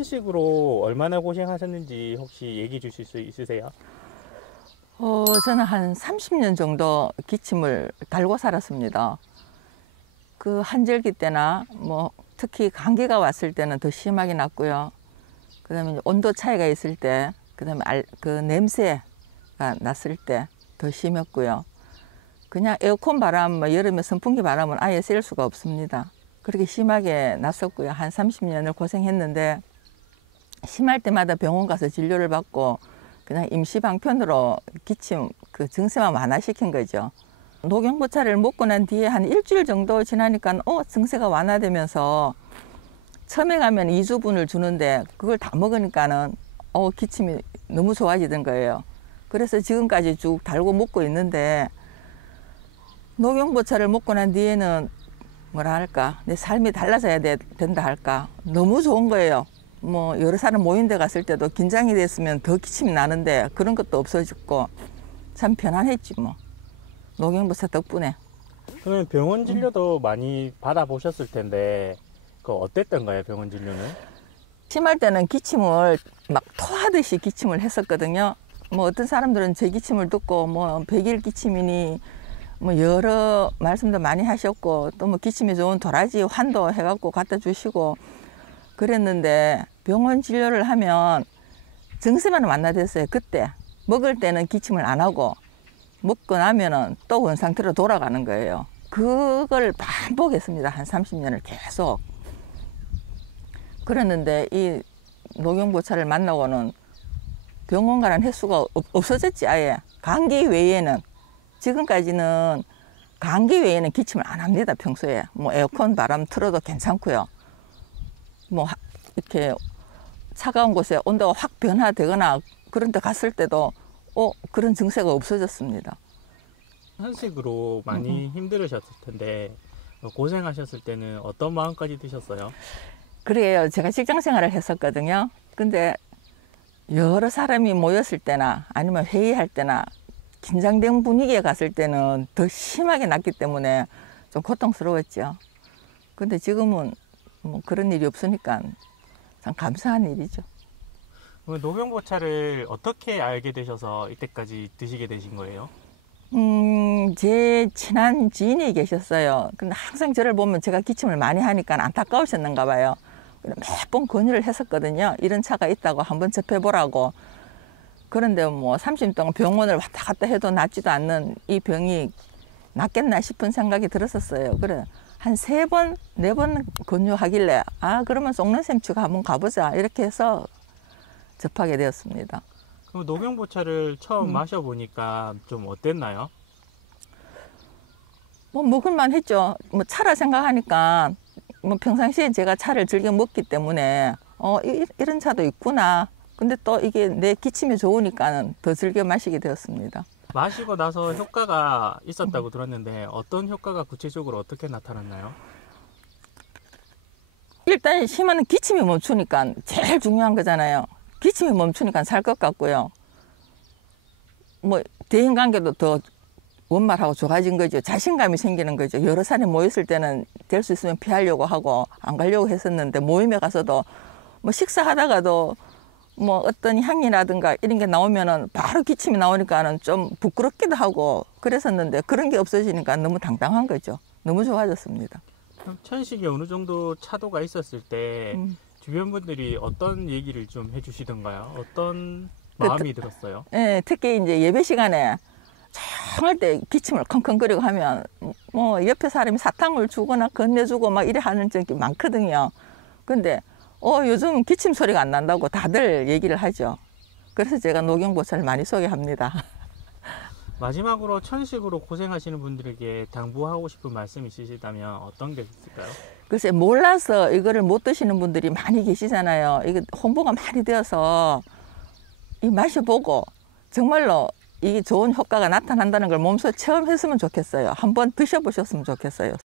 천식으로 얼마나 고생하셨는지 혹시 얘기해 주실 수 있으세요? 저는 한 30년 정도 기침을 달고 살았습니다. 그 한절기 때나 뭐 특히 감기가 왔을 때는 더 심하게 났고요. 그다음에 이제 온도 차이가 있을 때, 그다음에 그 냄새가 났을 때 더 심했고요. 그냥 에어컨 바람, 뭐 여름에 선풍기 바람은 아예 쐴 수가 없습니다. 그렇게 심하게 났었고요. 한 30년을 고생했는데 심할 때마다 병원 가서 진료를 받고 그냥 임시방편으로 기침 그 증세만 완화시킨 거죠. 녹용보차를 먹고 난 뒤에 한 일주일 정도 지나니까 증세가 완화되면서 처음에 가면 2주분을 주는데 그걸 다 먹으니까는 기침이 너무 좋아지던 거예요. 그래서 지금까지 쭉 달고 먹고 있는데 녹용보차를 먹고 난 뒤에는 뭐라 할까, 내 삶이 달라져야 된다 할까, 너무 좋은 거예요. 뭐 여러 사람 모임 데 갔을 때도 긴장이 됐으면 더 기침이 나는데 그런 것도 없어졌고 참 편안했지 뭐. 녹용보차 덕분에. 그러면 병원 진료도 많이 받아보셨을 텐데 그 어땠던가요, 병원 진료는? 심할 때는 기침을 막 토하듯이 기침을 했었거든요. 뭐 어떤 사람들은 제 기침을 듣고 뭐 100일 기침이니 뭐 여러 말씀도 많이 하셨고 또 뭐 기침이 좋은 도라지 환도 해갖고 갖다 주시고 그랬는데 병원 진료를 하면 증세만 완화됐어요. 그때 먹을 때는 기침을 안 하고 먹고 나면은 또 원상태로 돌아가는 거예요. 그걸 반복했습니다. 한 30년을 계속. 그랬는데 이 녹용보차를 만나고는 병원 가는 횟수가 없어졌지. 아예 감기 외에는. 지금까지는 감기 외에는 기침을 안 합니다. 평소에 뭐 에어컨 바람 틀어도 괜찮고요. 뭐 이렇게 차가운 곳에 온도가 확 변화되거나 그런 데 갔을 때도 그런 증세가 없어졌습니다. 천식으로 많이 힘들으셨을 텐데 고생하셨을 때는 어떤 마음까지 드셨어요? 그래요. 제가 직장 생활을 했었거든요. 근데 여러 사람이 모였을 때나 아니면 회의할 때나 긴장된 분위기에 갔을 때는 더 심하게 났기 때문에 좀 고통스러웠죠. 근데 지금은 뭐 그런 일이 없으니까 참 감사한 일이죠. 녹용보차를 어떻게 알게 되셔서 이때까지 드시게 되신 거예요? 제 친한 지인이 계셨어요. 근데 항상 저를 보면 제가 기침을 많이 하니까 안타까우셨는가 봐요. 몇 번 권유를 했었거든요. 이런 차가 있다고 한번 접해보라고. 그런데 뭐 30년 동안 병원을 왔다 갔다 해도 낫지도 않는 이 병이 낫겠나 싶은 생각이 들었었어요. 그래 한 3번, 4번 권유하길래 그러면 속는샘추가 한번 가보자 이렇게 해서 접하게 되었습니다. 그럼 녹용보차를 처음 마셔보니까 좀 어땠나요? 뭐 먹을만 했죠. 뭐 차라 생각하니까 뭐 평상시에 제가 차를 즐겨 먹기 때문에 이런 차도 있구나. 근데 또 이게 내 기침에 좋으니까는 더 즐겨 마시게 되었습니다. 마시고 나서 효과가 있었다고 들었는데 어떤 효과가 구체적으로 어떻게 나타났나요? 일단 심한 기침이 멈추니까 제일 중요한 거잖아요. 기침이 멈추니까 살 것 같고요. 뭐 대인관계도 더 원만하고 좋아진 거죠. 자신감이 생기는 거죠. 여러 사람이 모였을 때는 될 수 있으면 피하려고 하고 안 가려고 했었는데 모임에 가서도 뭐 식사하다가도 뭐 어떤 향이라든가 이런 게 나오면은 바로 기침이 나오니까는 좀 부끄럽기도 하고 그랬었는데 그런 게 없어지니까 너무 당당한 거죠. 너무 좋아졌습니다. 그럼 천식이 어느 정도 차도가 있었을 때 주변 분들이 어떤 얘기를 좀 해주시던가요? 어떤 마음이 들었어요? 네, 특히 이제 예배 시간에 조용할 때 기침을 컹컹거리고 하면 뭐 옆에 사람이 사탕을 주거나 건네주고 막 이래 하는 적이 많거든요. 근데 요즘 기침 소리가 안 난다고 다들 얘기를 하죠. 그래서 제가 녹용보차를 많이 소개합니다. 마지막으로 천식으로 고생하시는 분들에게 당부하고 싶은 말씀 있으시다면 어떤 게 있을까요? 글쎄 몰라서 이거를 못 드시는 분들이 많이 계시잖아요. 이게 홍보가 많이 되어서 이 마셔보고 정말로 이게 좋은 효과가 나타난다는 걸 몸소 체험했으면 좋겠어요. 한번 드셔보셨으면 좋겠어요.